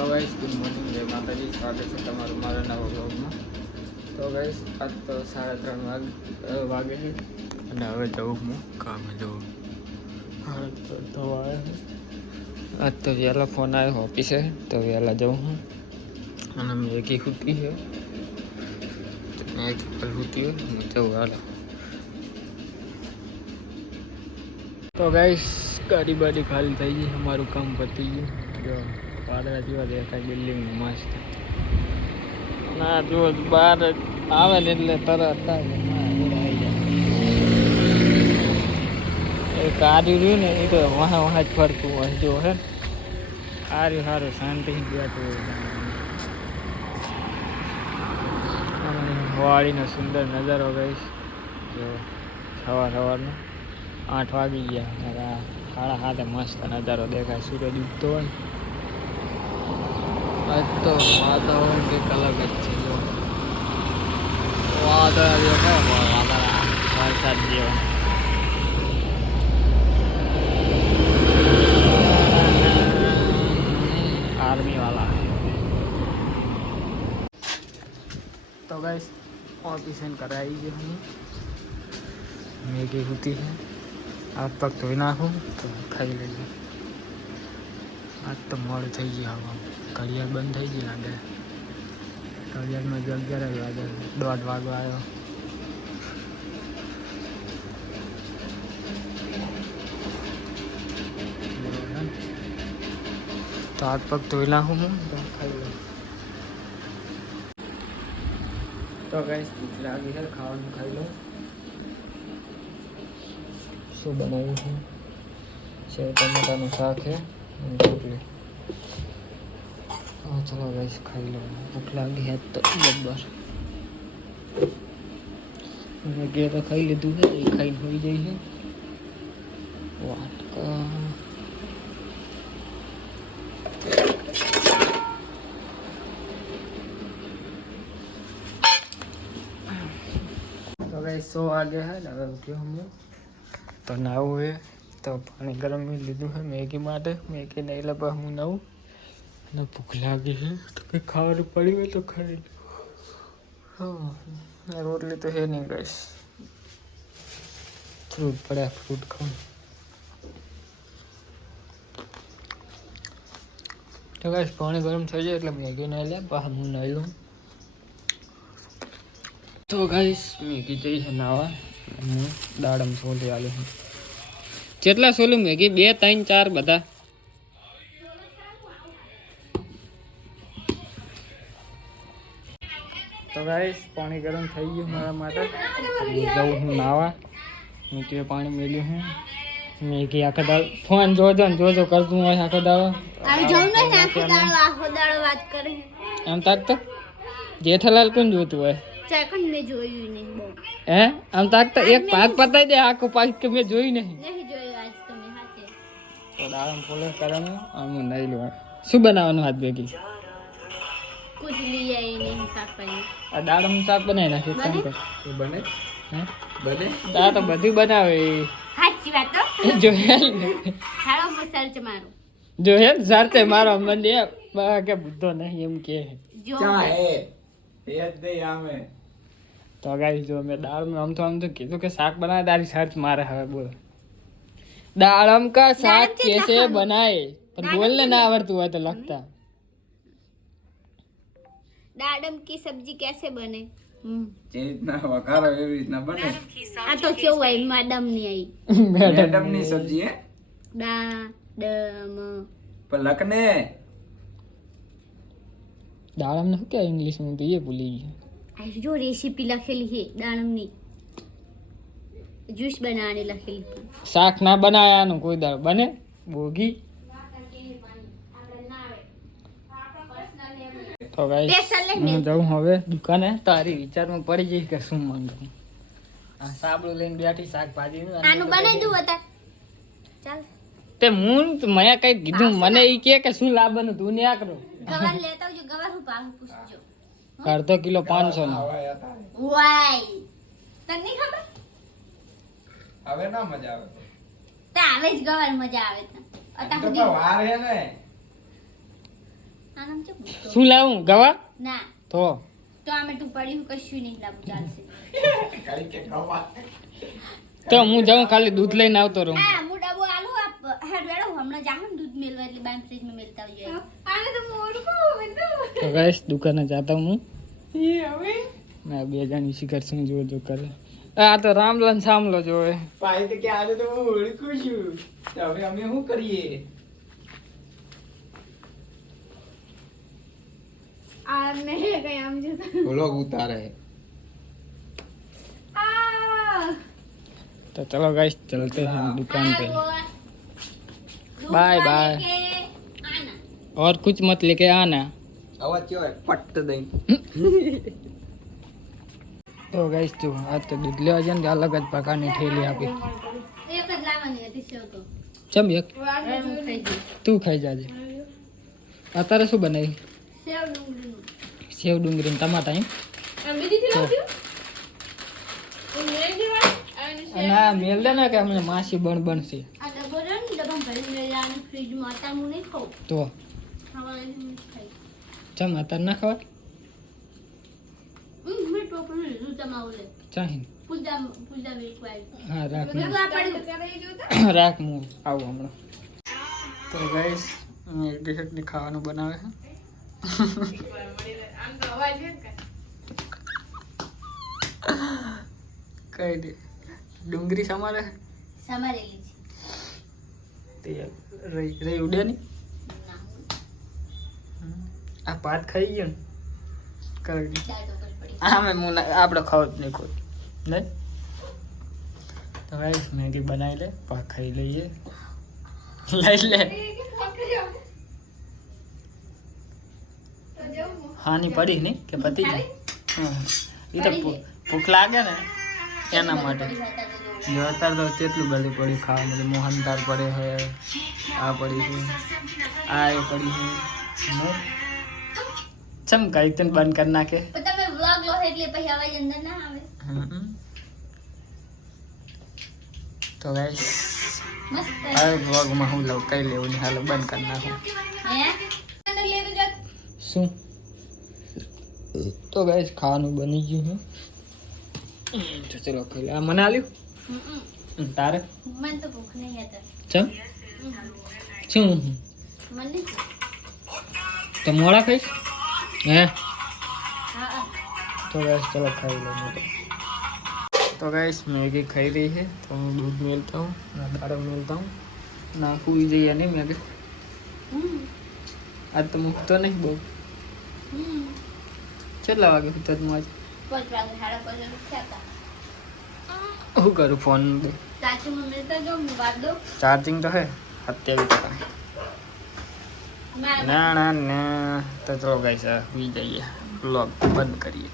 Hello guys, good morning, જય માતાજી. સ્વાગત છે તમારું મારા નવા બ્લોગમાં. તો ગાઈસ, આજ તો 3:30 વાગે છે અને હવે જવું હું કામે જવું. આજ તો વહેલા ફોન આવ્યો ઓફિસે, તો વહેલા જવું હું. અને મેગી ખૂટી છે, મેગી પર ખૂટી હોય હું જવું હાલો. તો ગાઈસ, ગાડી બાડી ખાલી થઈ ગઈ, અમારું કામ પતી ગયું. જો વાદળા જેવા દેખાય બિલ્ડિંગ મસ્ત. ના જો બહાર આવે ને એટલે તરત આવી જાય. એ કાર્યું રહ્યું ને એ તો વહાં વહાં જ ફરતું હોય. જો હે સારું સારું શાંતિ બેઠું હોય. વાડીનો સુંદર નજારો ગઈશ. જો સવારનો 8 વાગી ગયા, 7:30 મસ્ત નજારો દેખાય, સૂરજ ઉગતો હોય ને. આજ તો વાતાવરણ કંઈક અલગ જ છે. જો વાદળા દેખાય, વાદળા વરસાદ જેવા. आर्मी वाला तो गाइस ऑडिशन कराई जो हम मैगी होती है आज तक तो ना हो तो खाई लीजिए. आज तो मोड़ थी गई हवा, घड़ियाल बंद थी गई लागे. घड़ियाल में 11 वागे, 1:30 वागवा आयो. तो हाथ पग धोला हूँ तो खाई लो. तो गाइस भूख लगी है, खावा खाई लो. શું બનાવ્યું છે? સેવ ટમેટાનું શાક છે અને રોટલી. હા ચલો ગાઈસ ખાઈ લો, ભૂખ લાગી है તો બરાબર. મેં ગે તો ખાઈ લીધું છે, એ ખાઈને હોઈ જાય છે. વાટકા तो गाइस 100 आगे है ना, उठ्यो हम तो नाव है तो पानी गरम में लीधું है मैगी માટે. मैगी नहीं लगा હું નાવું અને ભૂખ લાગી છે તો કંઈ ખાવાનું પડ્યું હોય તો ખાઈ લો. હા રોટલી તો है नहीं गाइस, फ्रूट पड़ा, फ्रूट खाऊं. तो गाइस पानी गरम થઈ જાય એટલે મેગી નહીં લે, પછી હું નાઈ લઉં. તો ગાઈસ મેગી જઈ છે નાવા, હું દાડમ સોલી આલું છું. કેટલા સોલું મેગી? 2 3 4 બધા. તો ગાઈસ પાણી ગરમ થઈ ગયું મારા માટે, જવું હું નાવા. મીઠું પાણી મેલ્યું હું. મેગી આખો દાળ ફોન જોજો ને જોજો કરતું હોય આખો દાળ. વાત કરે એમ તાક તો જેઠાલાલ કોણ જોતું હોય? ચાકણ ને જોયું નહીં બહુ. હે આમ તાક તો એક ભાગ પતાઈ દે, આખું પાક કે મેં જોઈ નહીં. નહીં જોયું આજ તમે હાચે. તો દાડમ ફોલે કરવાનું આમ નહીં લો. શું બનાવવાનું હાથ ભેગી? કુછ લઈ આઈ નહીં શાક પાણી. આ દાડમ શાક બનાવી નાખે. કામ કર. એ બને હે બને આ તો બધું બનાવે. હાચી વાત તો. જોયેલ હાલો હું સર્ચ મારું. જોયેલ સારતે મારો મને કે બુદ્ધો નહીં એમ કે. જો ચા હે એ જ દે આમે. તો ગાઈસ જો મેં દાળમાં આમ તો કીધું કે શાક બનાવે, તારી સર્ચ મારે હવે બોલ. दाड़म का साग कैसे बनाए? पर बोलने ना आवड़તું હોય તો લખતા. દાડમ की सब्जी कैसे बने? જે રીતના વઘારો એવી રીતના બને. આ તો કેવું આવી મેડમ ની આવી. મેડમ ની સબ્જી હે દાડમ પણ લખને દાડમ ને શું કે इंग्लिश में तो ये भूली गई. આ જો રેસીપી લખેલી છે દાડમ ની, જ્યુસ બનાવવાની લખેલી પણ. શાક ના બનાયાનું કોઈ દાળ બને બોગી. તો ગાઈસ હું જાઉં હવે દુકાને. તારી વિચારમાં પડી જઈ કે શું માંગુ. આ સાબડું લઈને બેઠી શાકભાજી નું. આનું બનાવી દઉં હતા. ચાલ તે હું મને કઈ કીધું, મને ઈ કે શું લાવવાનું તું ને આકરો. ગવાર લેતા આવજો, ગવાર હું ભાવ પૂછજો. અડધો કિલો 500 નો. વાય તને નહીં ખબર? હવે ના મજા આવે. તા આવે જ ગવાર મજા આવે તા. તો વાર હે ને આનામ છે ભૂતો. શું લાવું ગવા ના તો ટોમેટું પડ્યું કશું નહીં લાવું ચાલશે. તો હું જાઉં ખાલી દૂધ લઈને આવતો રહું. હા હું ડબ્બો આલુ આપ હેડ વેડો હમણાં જાહો ને દૂધ મેલવા એટલે બાય ફ્રીજમાં મેલતા આવી જાય. આને તો મોરકો બંધુ. તો ગાઈસ દુકાને જાતા હું ના બે જણી શિખર સિંહ જો કરે. આ તો રામલો ને સામલો જોવે. ભાઈ તો કે આજે તો હું ઓળખું છું. તો હવે અમે શું કરીએ? આ નહીં કઈ આમ જો બોલો ઉતારે. तो चलो गाइस चलते हैं दुकान पे. Bye bye. और कुछ मत लेके आना. અવાજ કેવો હોય? પટ્ટ દઈ. તો ગાઈસ જો આ તો દૂધ લેવા છે ને અલગ જ પ્રકારની થેલી આપી. એક જ લાવવાની હતી સેવ તો. ચમ એક હું ખાઈ જઈશ. તું ખાઈ જાજે. અત્યારે શું બનાવી? સેવ ડુંગળીનું. સેવ ડુંગળી ને ટમાટા એમ. તો અને આ મેલ દે ને કે અમને માસી બનશે આ ડબ્બો રહ્યો ને ડબ્બામાં ભરીને લઈ જવાનું ફ્રીજમાં. અત્યારે હું નહીં ખાઉં. તો ખાવાનું નહીં ખાઈ. ચમ અત્યારે ના ખવાય મેં ટોપલું લીધું તમારું લે. ચાહીને પૂજા વેચવાય. હા રાખ આ પડ્યું. રાખ હું આવું હમણાં. તો ગાઈસ એક ડિશની ખાવાનું બનાવે છે. કઈ દે ડુંગળી સમારે સમારેલી છે. તે રહી ઉડે નહીં. ના આ ભાત ખાઈ ગયો ને કરી ચાર ટોકર પડી. આમે આપણે ખાવ જ નહીં કોઈ નહીં. તો ગાઈસ મેગી બનાવી લે ભાત ખાઈ લઈએ. લઈ લે હાની પડી નહીં કે પતી જાય. હા એ તો ભૂખ લાગે ને એના માટે. જો અત્યારે તો કેટલું બધું પડી ખાવા માટે. મોહનથાળ પડે છે, આ પડી છે, આ એ પડી છે. ચમ કઈ તને બંધ કરી નાખે. પણ તમે વ્લોગ લો એટલે પછી અવાજ અંદર ના આવે. તો ગાઈસ મસ્ત. આ વ્લોગમાં હું લઉં કઈ લેવું નહીં હાલો બંધ કરી નાખું. હે અંદર લેતો જા. શું તો ગાઈસ ખાવાનું બની ગયું છે. તો ચલો ખાઈ લે. આ મને આલ્યું તારે મને તો ભૂખ નહીં હતી. ચમ શું મને નહીં. તો મોડા ખાઈશ હે. હા તો ગાઈસ ચલો ખાઈ લો. તો ગાઈસ મેગી ખાઈ રહી है तो હું दूध मेलता हूँ दारू मेलता हूँ ना हुई जइए नहीं मैगी. आज तो મૂકતો નહીં બહુ. કેટલા વાગે ઉઠતો તું આજે? 5 વાગે 5:30 ઉઠ્યા હતા. શું કરું ફોન ચાચુ મને તો જો મોબાઈલ દો. ચાર્જિંગ તો है 27%. ના ના ના તો ચલો ગાઈસ હુઈ જઈએ. વ્લોગ બંધ કરીએ.